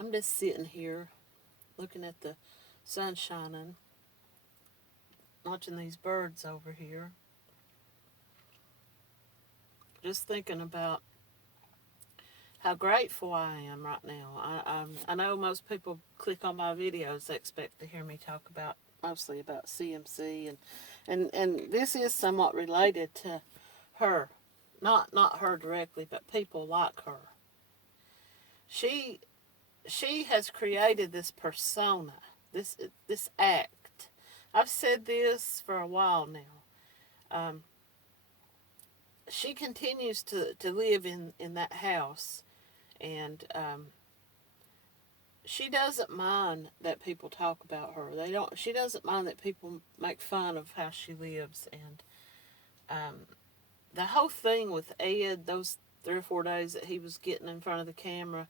I'm just sitting here looking at the sun shining, watching these birds over here, just thinking about how grateful I am right now. I know most people click on my videos, they expect to hear me talk about mostly about CMC, and this is somewhat related to her, not her directly, but people like her. She she has created this persona, this act. I've said this for a while now. Um, she continues to live in that house, and she doesn't mind that people talk about her. They don't. She doesn't mind that people make fun of how she lives, and um, the whole thing with Ed, those 3 or 4 days that he was getting in front of the camera,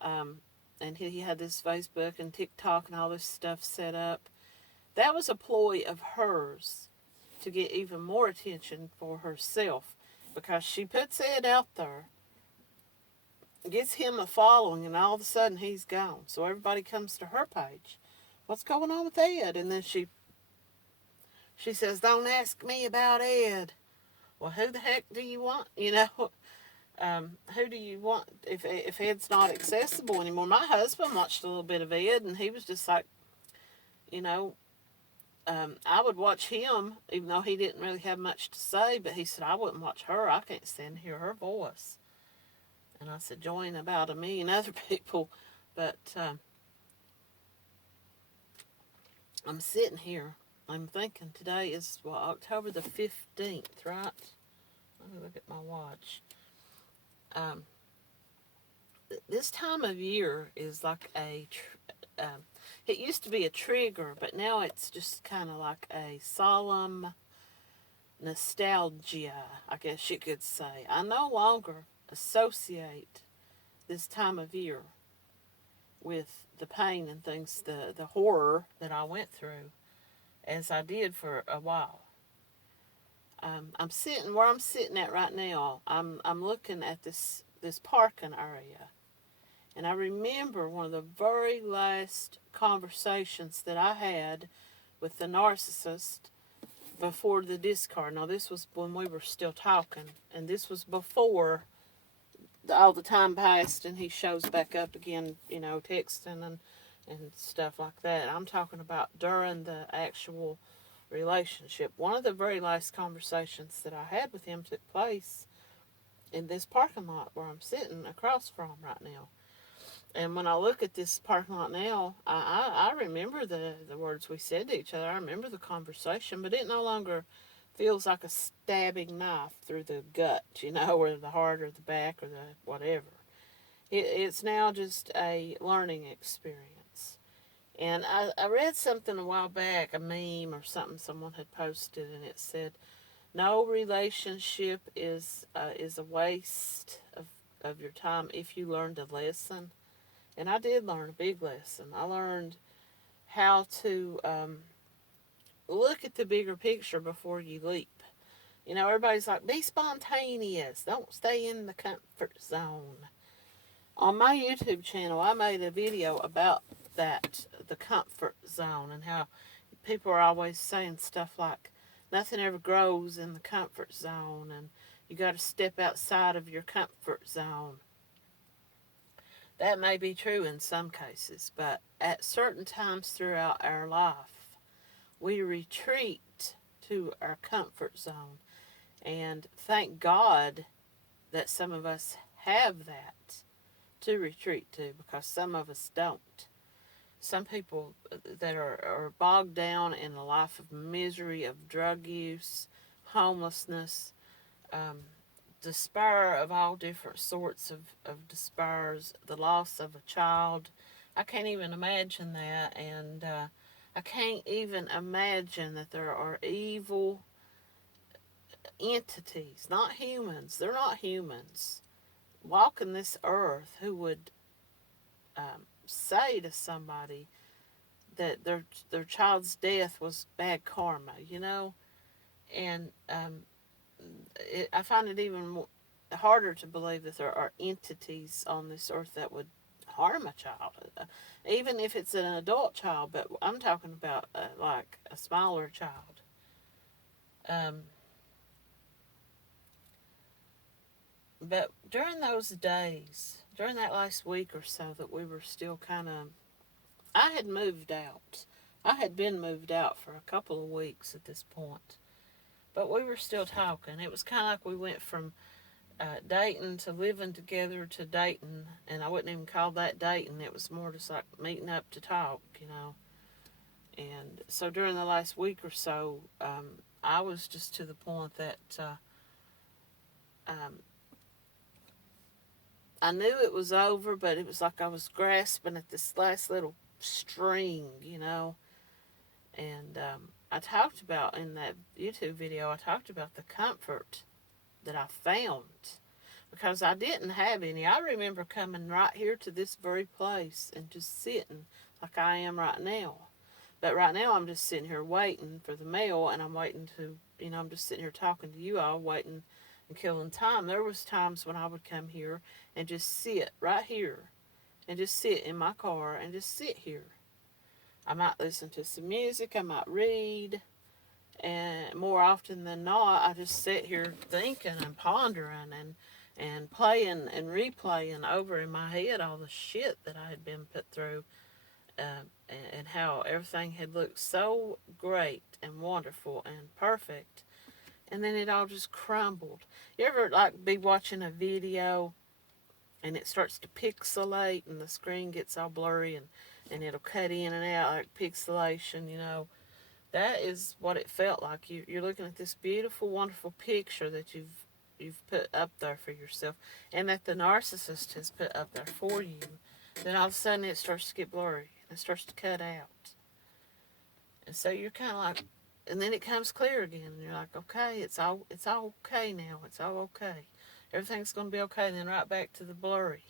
um, and he had this Facebook and TikTok and all this stuff set up. That was a ploy of hers to get even more attention for herself, because she puts Ed out there, gets him a following, and all of a sudden he's gone. So everybody comes to her page. What's going on with Ed? And then she says, "Don't ask me about Ed." Well, who the heck do you want? Who do you want if Ed's not accessible anymore? My husband watched a little bit of Ed, and he was just like, you know, I would watch him, even though he didn't really have much to say. But he said, I wouldn't watch her. I can't stand to hear her voice. And I said, join about 1 million other people. But I'm sitting here. I'm thinking today is, well, October the 15th, right? Let me look at my watch. Um, this time of year is like it used to be a trigger, but now it's just kind of like a solemn nostalgia, I guess you could say. I no longer associate this time of year with the pain and things, the horror that I went through, as I did for a while. I'm sitting where I'm sitting at right now. I'm looking at this parking area, and I remember one of the very last conversations that I had with the narcissist before the discard. Now, this was when we were still talking, and this was before all the time passed and he shows back up again, texting and stuff like that. I'm talking about during the actual relationship. One of the very last conversations that I had with him took place in this parking lot where I'm sitting across from right now. And when I look at this parking lot now, I remember the words we said to each other. I remember the conversation, but it no longer feels like a stabbing knife through the gut, or the heart or the back or the whatever. It's now just a learning experience. And I read something a while back, a meme or something someone had posted, and it said, "No relationship is a waste of your time if you learned a lesson." And I did learn a big lesson. I learned how to look at the bigger picture before you leap. Everybody's like, be spontaneous. Don't stay in the comfort zone. On my YouTube channel, I made a video about that, the comfort zone, and how people are always saying stuff like, nothing ever grows in the comfort zone, and you got to step outside of your comfort zone. That may be true in some cases, but at certain times throughout our life, we retreat to our comfort zone. And thank God that some of us have that to retreat to, because some of us don't. Some people that are bogged down in a life of misery, of drug use, homelessness, um, despair of all different sorts of despairs, the loss of a child. I can't even imagine that, and I can't even imagine that there are evil entities, not humans, they're not humans, walking this earth who would say to somebody that their child's death was bad karma. And I find it even harder to believe that there are entities on this earth that would harm a child, even if it's an adult child. But I'm talking about like a smaller child. Um, but during those days, during that last week or so, that we were still kind of, I had moved out. I had been moved out for a couple of weeks at this point, but we were still talking. It was kind of like we went from dating to living together to dating, and I wouldn't even call that dating. It was more just like meeting up to talk, you know. And so during the last week or so, I was just to the point that um, I knew it was over, but it was like I was grasping at this last little string, you know. And I talked about in that YouTube video, I talked about the comfort that I found because I didn't have any. I remember coming right here to this very place and just sitting like I am right now. But right now I'm just sitting here waiting for the mail, and I'm waiting to, you know, I'm just sitting here talking to you all, waiting and killing time. There was times when I would come here and just sit right here and just sit in my car and just sit here. I might listen to some music, I might read, and more often than not, I just sit here thinking and pondering and playing and replaying over in my head all the shit that I had been put through, and how everything had looked so great and wonderful and perfect, and then it all just crumbled. You ever like be watching a video and it starts to pixelate and the screen gets all blurry, and it'll cut in and out like pixelation, you know? That is what it felt like. You're looking at this beautiful, wonderful picture that you've put up there for yourself, and that the narcissist has put up there for you. Then all of a sudden it starts to get blurry and it starts to cut out, and so you're kind of like, and then it comes clear again, and you're like, okay, it's all okay now. It's all okay. Everything's gonna be okay. And then right back to the blurry,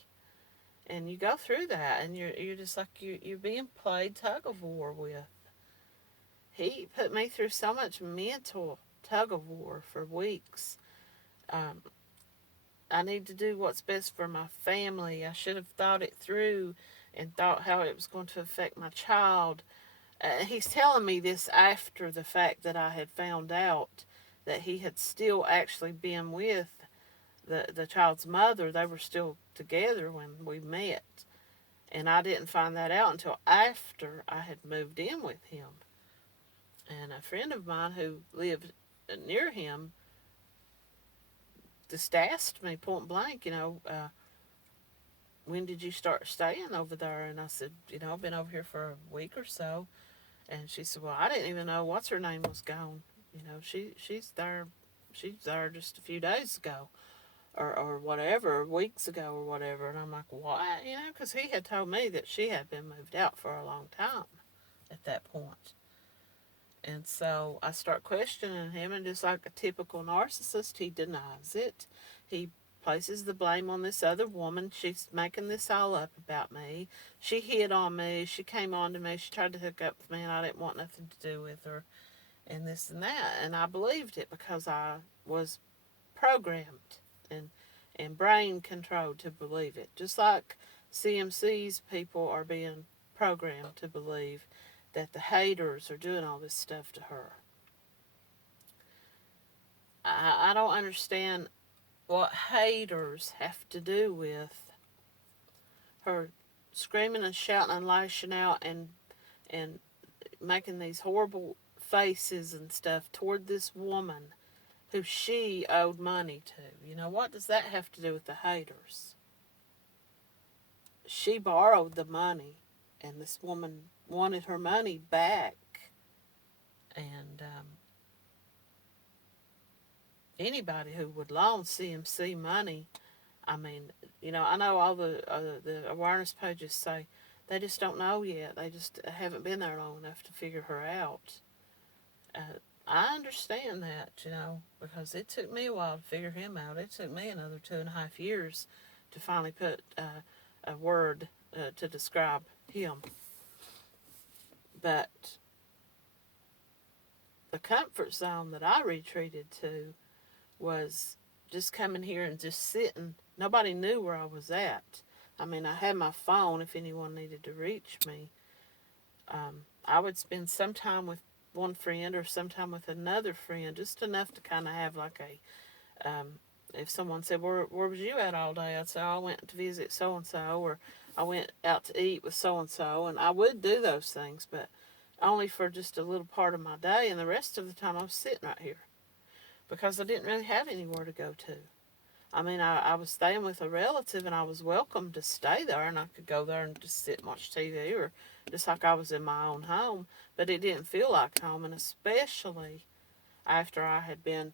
and you go through that, and you're just like you're being played tug of war with. He put me through so much mental tug of war for weeks. Um, I need to do what's best for my family. I should have thought it through and thought how it was going to affect my child. He's telling me this after the fact that I had found out that he had still actually been with the child's mother. They were still together when we met. And I didn't find that out until after I had moved in with him. And a friend of mine who lived near him just asked me point blank, you know, when did you start staying over there? And I said, you know, I've been over here for a week or so. And she said, well, I didn't even know what's her name was gone. You know, she's there just a few days ago, or whatever, weeks ago or whatever. And I'm like, what? You know, because he had told me that she had been moved out for a long time at that point. And so I start questioning him, and just like a typical narcissist, he denies it. He places the blame on this other woman. She's making this all up about me. She hit on me. She came on to me. She tried to hook up with me, and I didn't want nothing to do with her, and this and that. And I believed it because I was programmed and brain controlled to believe it. Just like CMC's people are being programmed to believe that the haters are doing all this stuff to her. I don't understand what haters have to do with her screaming and shouting and lashing out and making these horrible faces and stuff toward this woman who she owed money to. You know, what does that have to do with the haters? She borrowed the money, and this woman wanted her money back. And anybody who would loan CMC money, I mean, you know, I know all the awareness pages say they just don't know yet. They just haven't been there long enough to figure her out. I understand that, you know, because it took me a while to figure him out. It took me another 2.5 years to finally put a word to describe him. But the comfort zone that I retreated to was just coming here and just sitting. Nobody knew where I was at. I mean, I had my phone if anyone needed to reach me. I would spend some time with one friend or some time with another friend, just enough to kind of have like a, if someone said, where was you at all day? I'd say, oh, I went to visit so-and-so, or I went out to eat with so-and-so, and I would do those things, but only for just a little part of my day, and the rest of the time I was sitting right here because I didn't really have anywhere to go to. I mean, I was staying with a relative, and I was welcome to stay there, and I could go there and just sit and watch TV, or just like I was in my own home, but it didn't feel like home, and especially after I had been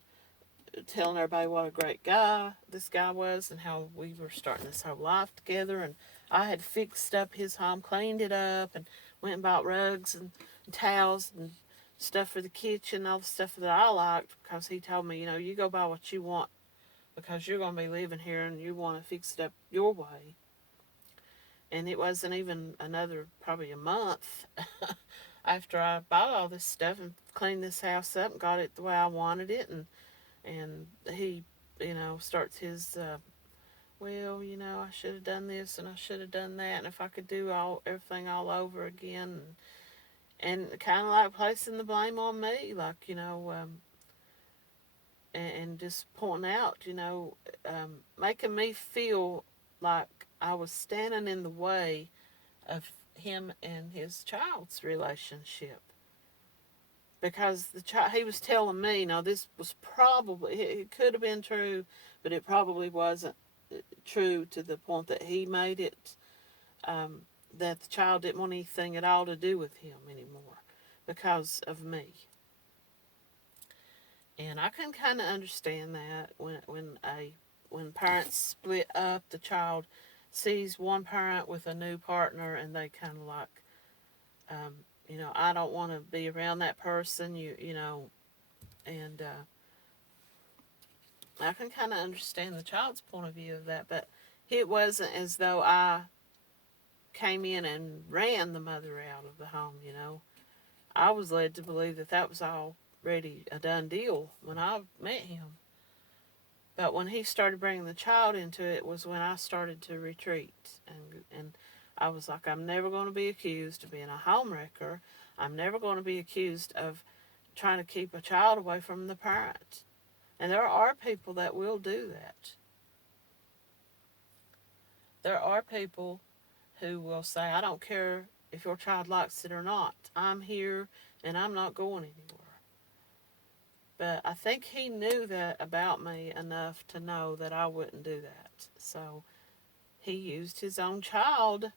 telling everybody what a great guy this guy was and how we were starting this whole life together, and I had fixed up his home, cleaned it up, and went and bought rugs and towels and stuff for the kitchen, all the stuff that I liked, because he told me, you go buy what you want because you're going to be living here and you want to fix it up your way. And it wasn't even another, probably a month after I bought all this stuff and cleaned this house up and got it the way I wanted it. And he, starts his, I should have done this and I should have done that. And if I could do everything all over again. And kind of like placing the blame on me, like, and just pointing out, making me feel like I was standing in the way of him and his child's relationship. Because he was telling me, now this was probably, it could have been true, but it probably wasn't true to the point that he made it, that the child didn't want anything at all to do with him anymore because of me. And I can kind of understand that when parents split up, the child sees one parent with a new partner, and they kind of like, I don't want to be around that person, and I can kind of understand the child's point of view of that, but it wasn't as though I came in and ran the mother out of the home, I was led to believe that was already a done deal when I met him. But when he started bringing the child into it was when I started to retreat. And I was like, I'm never going to be accused of being a homewrecker. I'm never going to be accused of trying to keep a child away from the parent. And there are people that will do that. There are people who will say, I don't care if your child likes it or not. I'm here and I'm not going anywhere. But I think he knew that about me enough to know that I wouldn't do that. So he used his own child.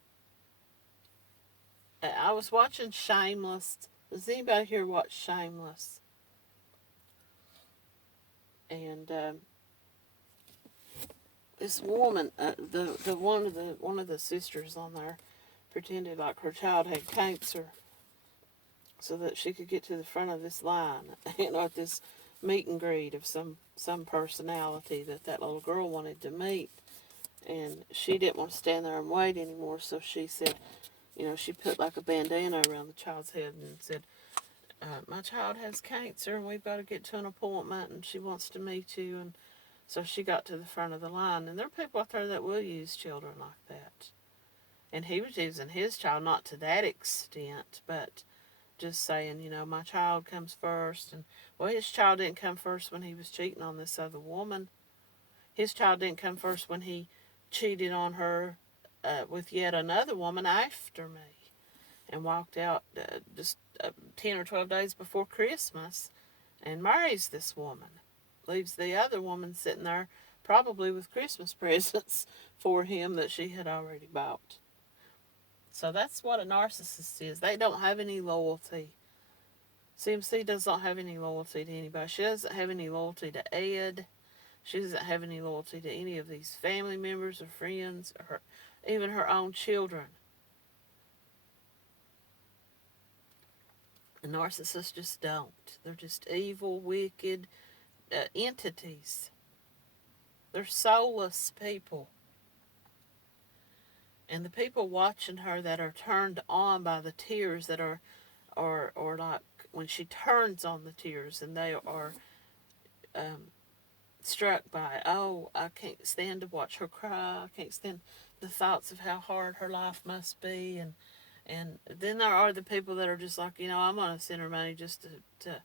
I was watching Shameless. Does anybody here watch Shameless? And this woman, one of the sisters on there, pretended like her child had cancer, so that she could get to the front of this line, at this meet and greet of some personality that little girl wanted to meet. And she didn't want to stand there and wait anymore, so she said, she put like a bandana around the child's head and said, my child has cancer and we've got to get to an appointment and she wants to meet you. And so she got to the front of the line. And there are people out there that will use children like that. And he was using his child, not to that extent, but just saying, my child comes first. And, well, his child didn't come first when he was cheating on this other woman. His child didn't come first when he cheated on her with yet another woman after me. And walked out just 10 or 12 days before Christmas and marries this woman. Leaves the other woman sitting there probably with Christmas presents for him that she had already bought. So that's what a narcissist is. They don't have any loyalty. CMC doesn't have any loyalty to anybody. She doesn't have any loyalty to Ed. She doesn't have any loyalty to any of these family members or friends or even her own children. The narcissists just don't. They're just evil, wicked entities. They're soulless people. And the people watching her that are turned on by the tears that are like when she turns on the tears, and they are struck by, oh, I can't stand to watch her cry. I can't stand the thoughts of how hard her life must be. And then there are the people that are just like, I'm going to send her money just to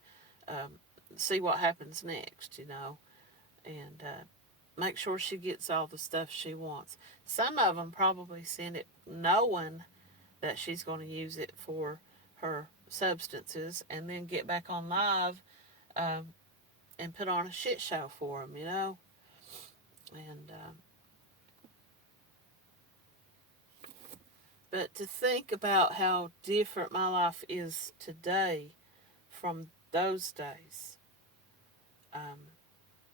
um, see what happens next, and make sure she gets all the stuff she wants. Some of them probably send it knowing that she's going to use it for her substances and then get back on live um, and put on a shit show for them. And but to think about how different my life is today from those days, um,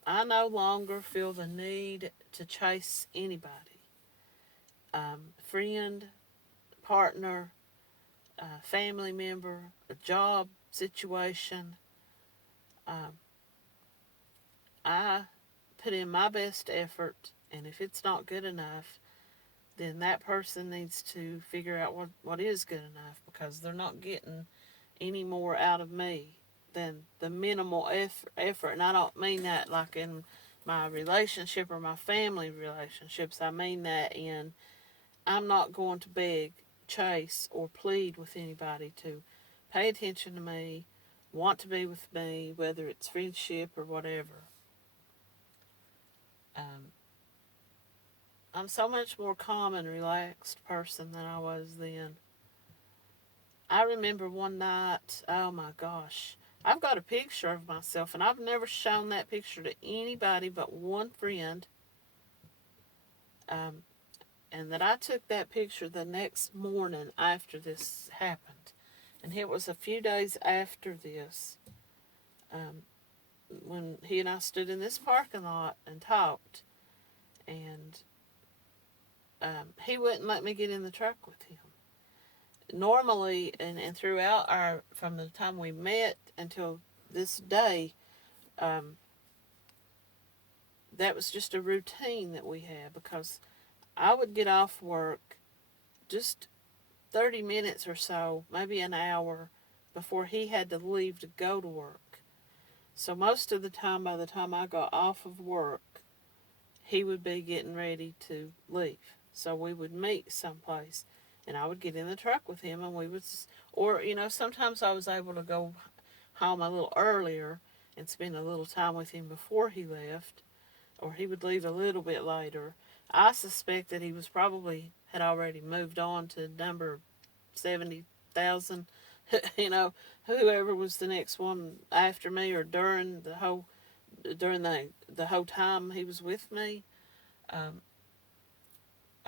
I no longer feel the need to chase anybody, friend, partner, family member, a job situation. Um, I put in my best effort, and if it's not good enough, then that person needs to figure out what is good enough, because they're not getting any more out of me than the minimal effort. And I don't mean that like in my relationship or my family relationships. I mean that in, I'm not going to beg, chase, or plead with anybody to pay attention to me, want to be with me, whether it's friendship or whatever. Um, I'm so much more calm and relaxed person than I was then. I remember one night, oh my gosh, I've got a picture of myself, and I've never shown that picture to anybody but one friend. Um, and that I took that picture the next morning after this happened. And it was a few days after this, um, when he and I stood in this parking lot and talked. And he wouldn't let me get in the truck with him. Normally, and throughout from the time we met until this day, um, that was just a routine that we had, because I would get off work just 30 minutes or so, maybe an hour, before he had to leave to go to work. So most of the time, by the time I got off of work, he would be getting ready to leave. So we would meet someplace, and I would get in the truck with him, and we would, or, sometimes I was able to go home a little earlier and spend a little time with him before he left, or he would leave a little bit later. I suspect that he was probably had already moved on to number 70,000, whoever was the next one after me, or during the whole time he was with me. Um,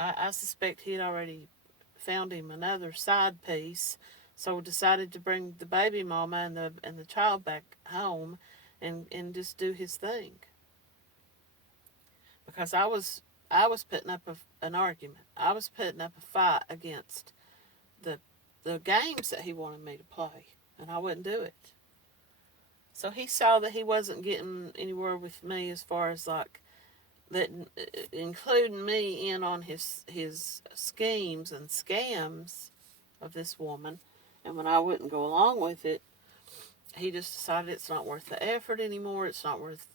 I suspect he had already found him another side piece, so decided to bring the baby mama and the child back home, and just do his thing. Because I was putting up an argument. I was putting up a fight against the the games that he wanted me to play, and I wouldn't do it. So he saw that he wasn't getting anywhere with me, as far as like that, including me in on his schemes and scams of this woman. And when I wouldn't go along with it, he just decided it's not worth the effort anymore. It's not worth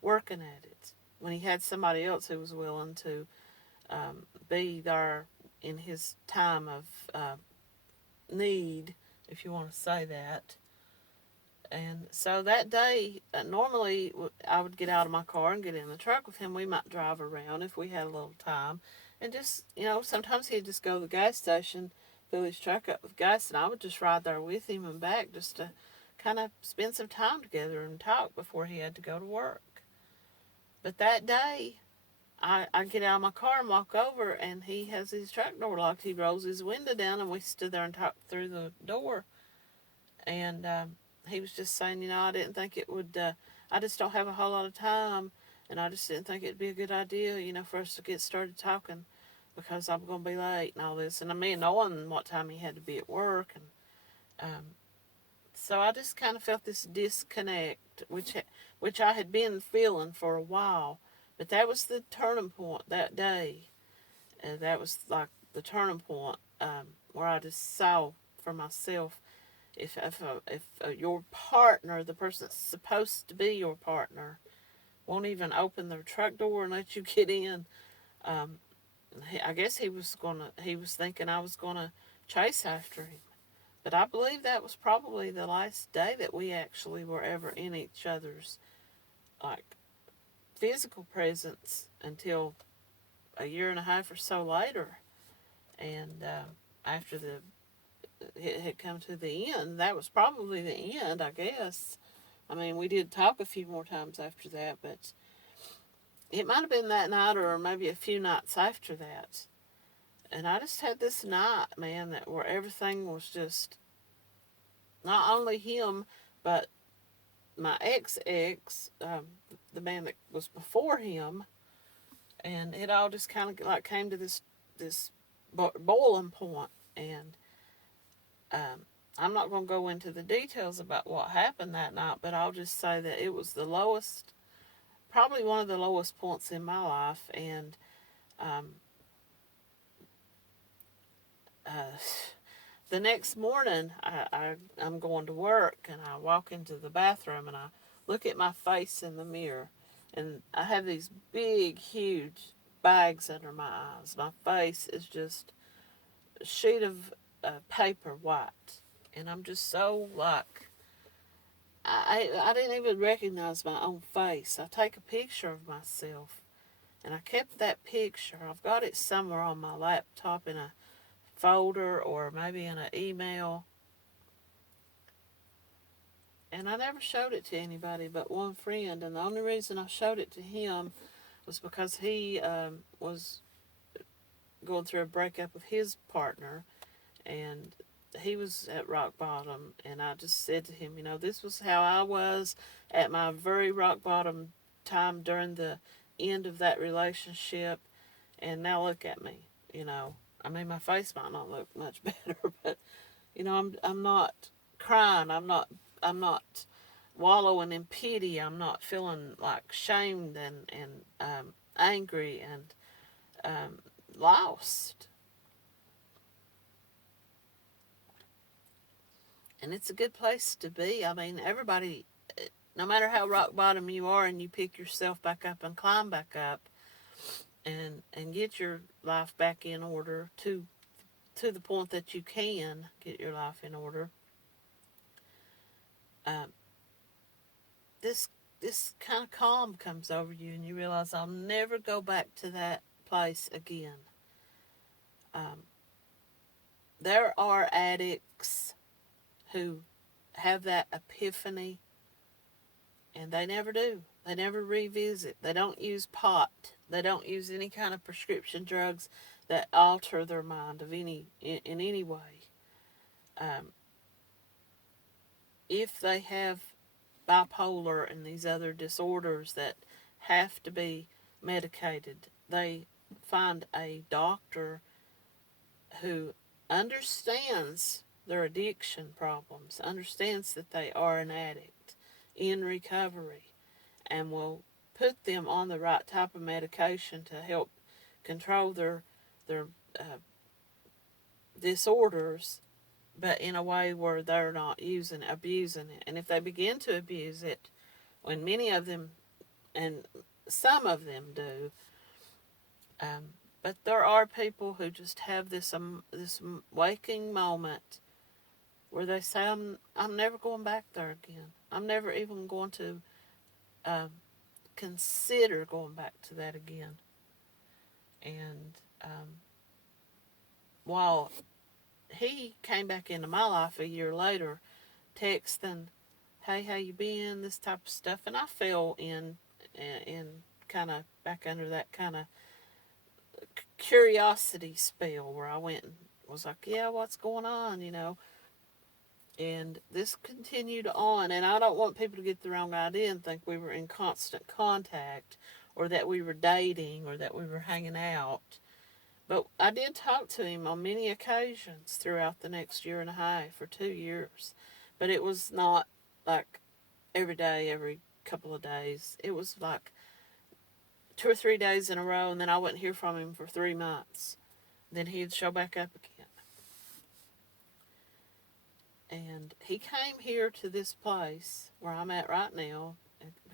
working at it. When he had somebody else who was willing to be there in his time of need, if you want to say that. And so that day, normally I would get out of my car and get in the truck with him. We might drive around if we had a little time. And just, sometimes he'd just go to the gas station, fill his truck up with gas, and I would just ride there with him and back, just to kind of spend some time together and talk before he had to go to work. But that day, I get out of my car and walk over, and he has his truck door locked. He rolls his window down, and we stood there and talked through the door. And he was just saying, I didn't think it would, I just don't have a whole lot of time, and I just didn't think it'd be a good idea, for us to get started talking, because I'm going to be late and all this. And me knowing what time he had to be at work. And so I just kind of felt this disconnect, which I had been feeling for a while. But that was the turning point that day. That was like the turning point, where I just saw for myself, if your partner, the person that's supposed to be your partner, won't even open their truck door and let you get in. Um, I guess he was thinking I was gonna chase after him. But I believe that was probably the last day that we actually were ever in each other's like physical presence until a year and a half or so later. And after it had come to the end, that was probably the end, I guess. I mean, we did talk a few more times after that, but it might have been that night or maybe a few nights after that. And I just had this night, man, that where everything was just not only him, but my ex, the man that was before him, and it all just kind of like came to this boiling point. And I'm not going to go into the details about what happened that night, but I'll just say that it was the lowest, probably one of the lowest points in my life. And the next morning, I'm going to work, and I walk into the bathroom, and I look at my face in the mirror, and I have these big, huge bags under my eyes. My face is just a sheet of paper white, and I'm just so like, I didn't even recognize my own face. I take a picture of myself, and I kept that picture. I've got it somewhere on my laptop in a folder or maybe in an email, and I never showed it to anybody but one friend. And the only reason I showed it to him was because he was going through a breakup with his partner, and he was at rock bottom. And I just said to him, this was how I was at my very rock bottom time during the end of that relationship, and now look at me. I mean, my face might not look much better, but I'm not crying. I'm not wallowing in pity. I'm not feeling like shamed and angry and lost. And it's a good place to be. I mean, everybody, no matter how rock bottom you are, and you pick yourself back up and climb back up, and get your life back in order to the point that you can get your life in order. This kind of calm comes over you, and you realize I'll never go back to that place again. There are addicts who have that epiphany, and they never do. They never revisit. They don't use pot. They don't use any kind of prescription drugs that alter their mind in any way. If they have bipolar and these other disorders that have to be medicated, they find a doctor who understands their addiction problems, understands that they are an addict in recovery, and will put them on the right type of medication to help control their disorders, but in a way where they're not abusing it. And if they begin to abuse it, when many of them, and some of them do, but there are people who just have this waking moment where they say, I'm never going back there again. I'm never even going to consider going back to that again. And while he came back into my life a year later, texting, hey, how you been, this type of stuff, and I fell in kind of back under that kind of curiosity spell where I went and was like, yeah, what's going on, And this continued on, and I don't want people to get the wrong idea and think we were in constant contact, or that we were dating, or that we were hanging out. But I did talk to him on many occasions throughout the next year and a half, or 2 years. But it was not like every day, every couple of days. It was like 2 or 3 days in a row, and then I wouldn't hear from him for 3 months. Then he'd show back up again. And he came here to this place where I'm at right now,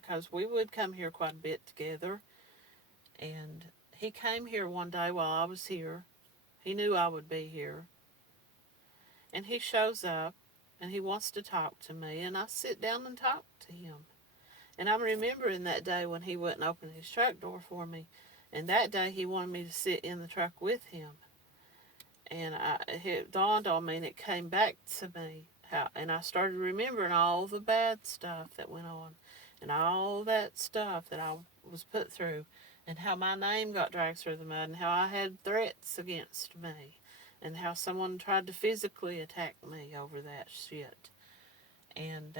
because we would come here quite a bit together. And he came here one day while I was here. He knew I would be here. And he shows up and he wants to talk to me. And I sit down and talk to him. And I'm remembering that day when he wouldn't open his truck door for me. And that day he wanted me to sit in the truck with him. And it dawned on me and it came back to me. And I started remembering all the bad stuff that went on. And all that stuff that I was put through. And how my name got dragged through the mud. And how I had threats against me. And how someone tried to physically attack me over that shit. And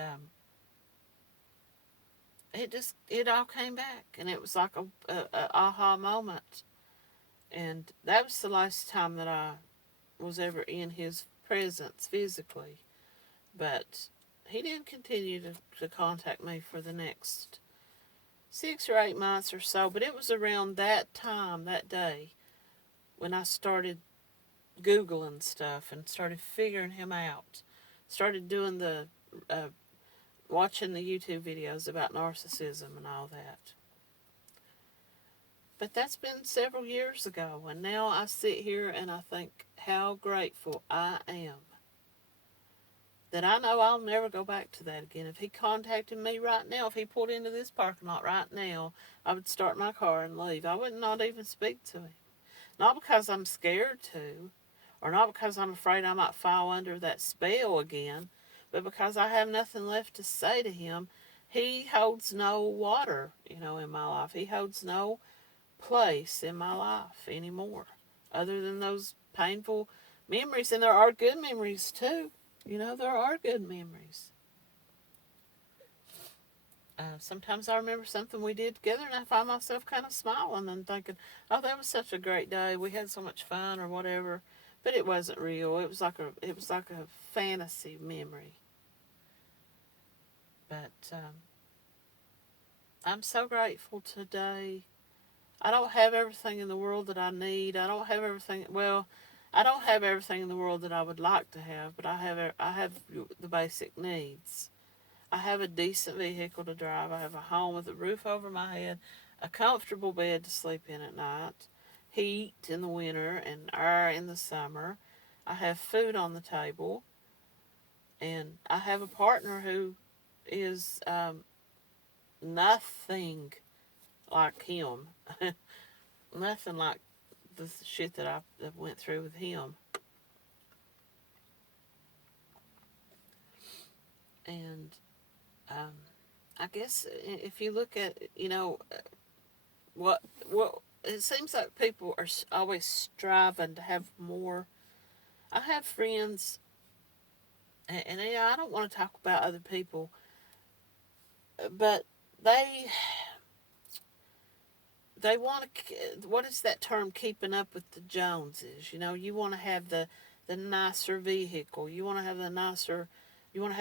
it all came back. And it was like a aha moment. And that was the last time that I was ever in his presence physically. But he did continue to contact me for the next 6 or 8 months or so. But it was around that time, that day, when I started Googling stuff and started figuring him out. Started doing watching the YouTube videos about narcissism and all that. But that's been several years ago, and now I sit here and I think how grateful I am that I know I'll never go back to that again. If he contacted me right now, if he pulled into this parking lot right now, I would start my car and leave. I would not even speak to him. Not because I'm scared to, or not because I'm afraid I might fall under that spell again, but because I have nothing left to say to him. He holds no water, in my life. He holds no place in my life anymore, other than those painful memories. And there are good memories too. There are good memories. Sometimes I remember something we did together and I find myself kind of smiling and thinking, oh, that was such a great day. We had so much fun or whatever. But it wasn't real. It was like a fantasy memory. But I'm so grateful today. I don't have everything in the world that I need. I don't have everything in the world that I would like to have, but I have the basic needs. I have a decent vehicle to drive. I have a home with a roof over my head, a comfortable bed to sleep in at night, heat in the winter and air in the summer. I have food on the table, and I have a partner who is nothing like him. Nothing like the shit that I went through with him. And I guess if you look at, what it seems like people are always striving to have more. I have friends, and I don't want to talk about other people, but they want to, what is that term, keeping up with the Joneses? You want to have the nicer vehicle. You want to have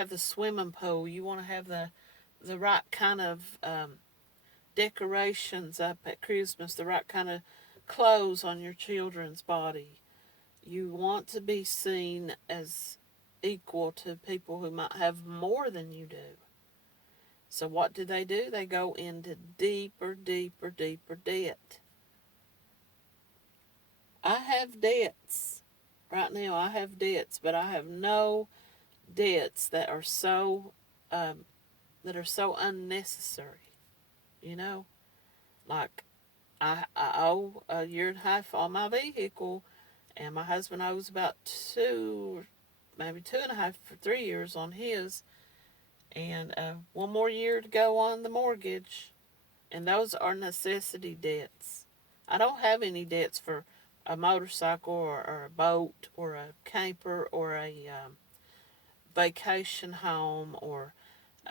the swimming pool. You want to have the right kind of decorations up at Christmas, the right kind of clothes on your children's body. You want to be seen as equal to people who might have more than you do. So what do? They go into deeper debt. I have debts. Right now I have debts, but I have no debts that are so unnecessary. Like I owe a year and a half on my vehicle, and my husband owes about 2.5 for 3 years on his. And 1 more year to go on the mortgage. And those are necessity debts. I don't have any debts for a motorcycle or a boat or a camper or a vacation home or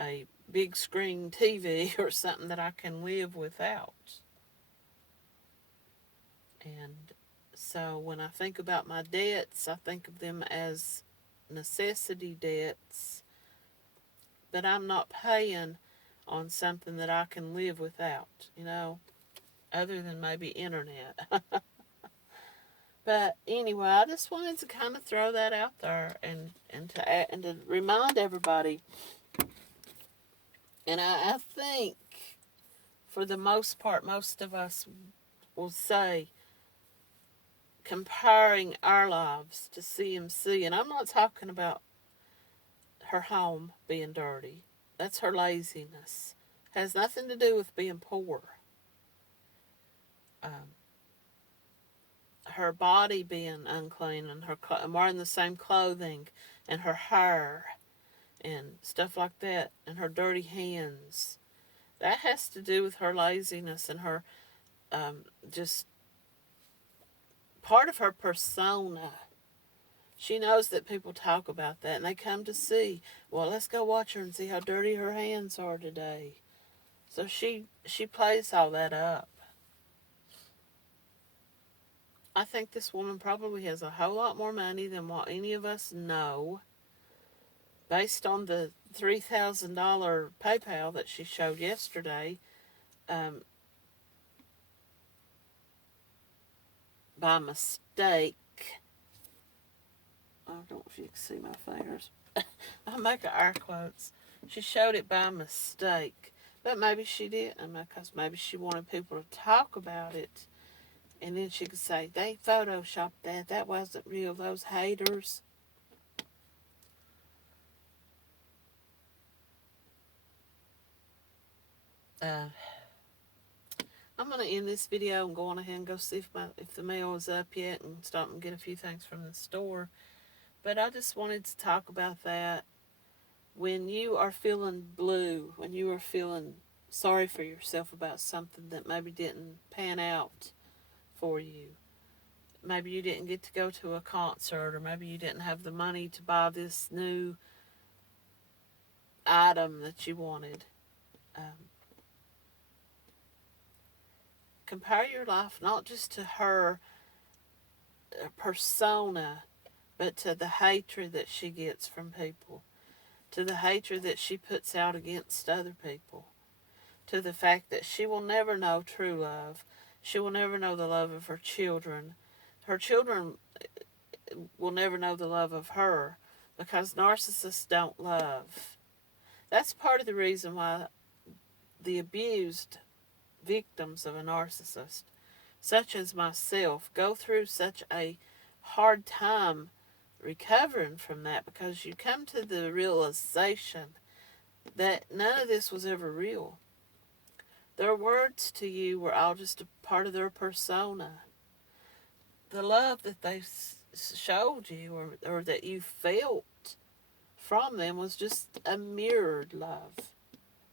a big screen TV or something that I can live without. And so when I think about my debts, I think of them as necessity debts that I'm not paying on something that I can live without, other than maybe internet. But anyway, I just wanted to kind of throw that out there and to remind everybody. And I think for the most part, most of us will say, comparing our lives to CMC. And I'm not talking about her home being dirty. That's her laziness. Has nothing to do with being poor. Her body being unclean and her wearing the same clothing and her hair and stuff like that and her dirty hands. That has to do with her laziness and her just part of her persona. She knows that people talk about that and they come to see, well, let's go watch her and see how dirty her hands are today. So she plays all that up. I think this woman probably has a whole lot more money than what any of us know. Based on the $3,000 PayPal that she showed yesterday, by mistake, I don't know if you can see my fingers. I'm making air quotes. She showed it by mistake. But maybe she didn't, because maybe she wanted people to talk about it. And then she could say, they photoshopped that. That wasn't real. Those haters. I'm going to end this video and go on ahead and go see if the mail is up yet and stop and get a few things from the store. But I just wanted to talk about that. When you are feeling blue, when you are feeling sorry for yourself about something that maybe didn't pan out for you. Maybe you didn't get to go to a concert, or maybe you didn't have the money to buy this new item that you wanted. Compare your life not just to her persona, but to the hatred that she gets from people, to the hatred that she puts out against other people, to the fact that she will never know true love. She will never know the love of her children. Her children will never know the love of her, because narcissists don't love. That's part of the reason why the abused victims of a narcissist, such as myself, go through such a hard time recovering from that, because you come to the realization that none of this was ever real. Their words to you were all just a part of their persona. The love that they showed you, or that you felt from them, was just a mirrored love.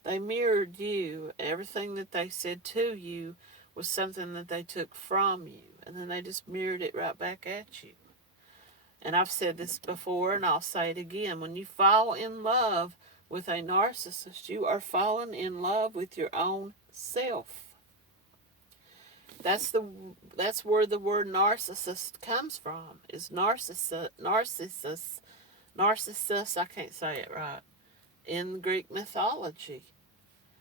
They mirrored you. Everything that they said to you was something that they took from you, and then they just mirrored it right back at you. And I've said this before, and I'll say it again. When you fall in love with a narcissist, you are falling in love with your own self. That's where the word narcissist comes from. Is narcissus, I can't say it right, in Greek mythology.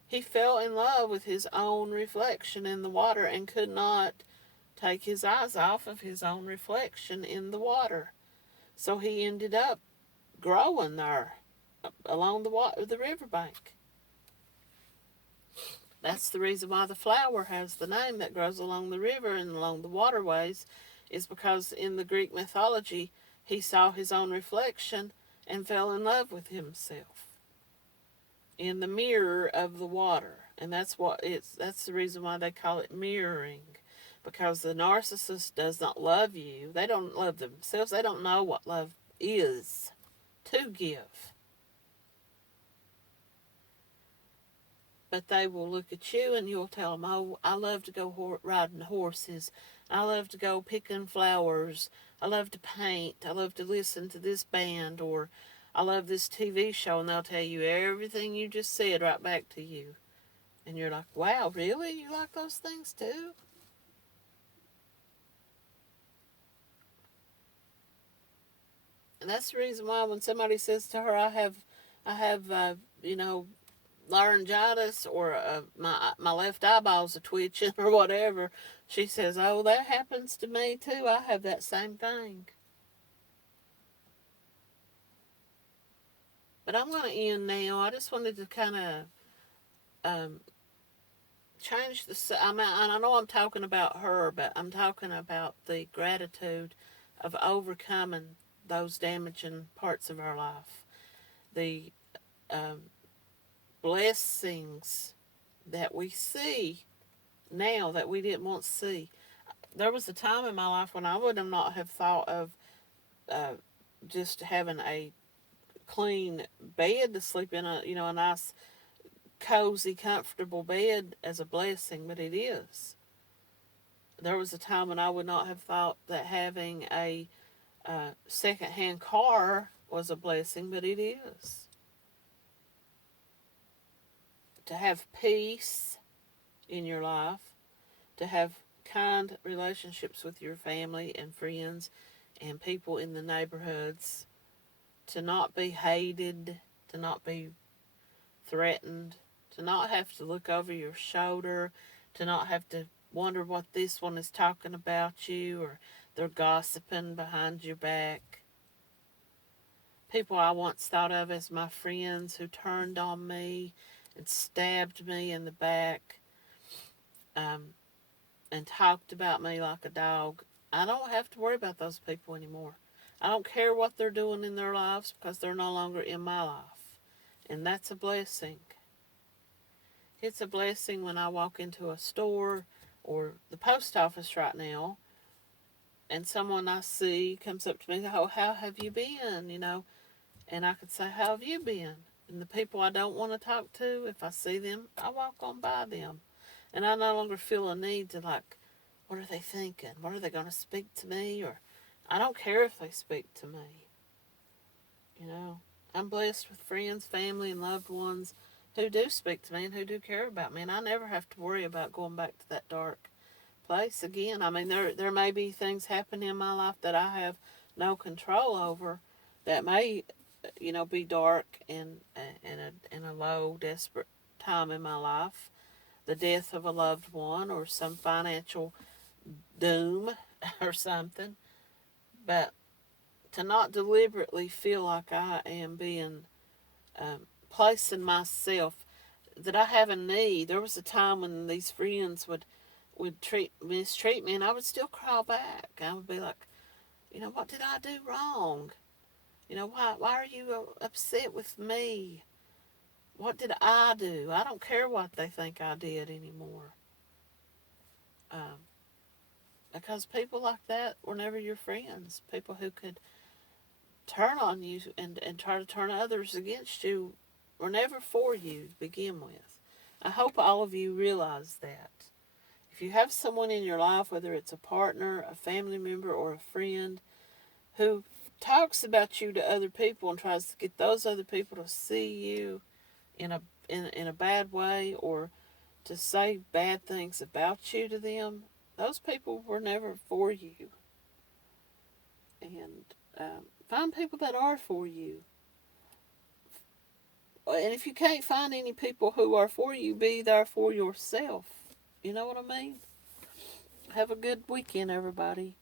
He fell in love with his own reflection in the water and could not take his eyes off of his own reflection in the water. So he ended up growing there along the riverbank. That's the reason why the flower has the name that grows along the river and along the waterways, is because in the Greek mythology, he saw his own reflection and fell in love with himself in the mirror of the water. And that's the reason why they call it mirroring, because the narcissist does not love you. They don't love themselves. They don't know what love is to give. But they will look at you and you'll tell them, oh, I love to go riding horses. I love to go picking flowers. I love to paint. I love to listen to this band, or I love this TV show. And they'll tell you everything you just said right back to you. And you're like, wow, really? You like those things too? And that's the reason why when somebody says to her, I have laryngitis, or my left eyeball's a twitching or whatever, she says, oh, that happens to me too. I have that same thing. But I'm going to end now. I just wanted to kind of change I mean, and I know I'm talking about her, but I'm talking about the gratitude of overcoming those damaging parts of our life. The um, blessings that we see now that we didn't want to see. There was a time in my life when I would have not have thought of uh, just having a clean bed to sleep in, a nice, cozy, comfortable bed as a blessing, but it is. There was a time when I would not have thought that having a secondhand car was a blessing, but it is. To have peace in your life, to have kind relationships with your family and friends and people in the neighborhoods, to not be hated, to not be threatened, to not have to look over your shoulder, to not have to wonder what this one is talking about you or they're gossiping behind your back. People I once thought of as my friends who turned on me and stabbed me in the back um, and talked about me like a dog. I don't have to worry about those people anymore. I don't care what they're doing in their lives because they're no longer in my life. And that's a blessing. It's a blessing when I walk into a store or the post office right now and someone I see comes up to me, oh, how have you been? And I could say, how have you been? And the people I don't want to talk to, if I see them, I walk on by them. And I no longer feel a need to, like, what are they thinking? What are they going to speak to me? Or I don't care if they speak to me. I'm blessed with friends, family, and loved ones who do speak to me and who do care about me. And I never have to worry about going back to that dark place again. I mean, there may be things happening in my life that I have no control over that may, be dark and in a low, desperate time in my life. The death of a loved one or some financial doom or something. But to not deliberately feel like I am being placing myself that I have a need. There was a time when these friends would mistreat me, and I would still crawl back. I would be like, what did I do wrong? Why are you upset with me? What did I do? I don't care what they think I did anymore. Because people like that were never your friends. People who could turn on you and try to turn others against you were never for you to begin with. I hope all of you realize that. If you have someone in your life, whether it's a partner, a family member, or a friend, who talks about you to other people and tries to get those other people to see you in a bad way or to say bad things about you to them, those people were never for you. And find people that are for you. And if you can't find any people who are for you, be there for yourself. You know what I mean? Have a good weekend, everybody.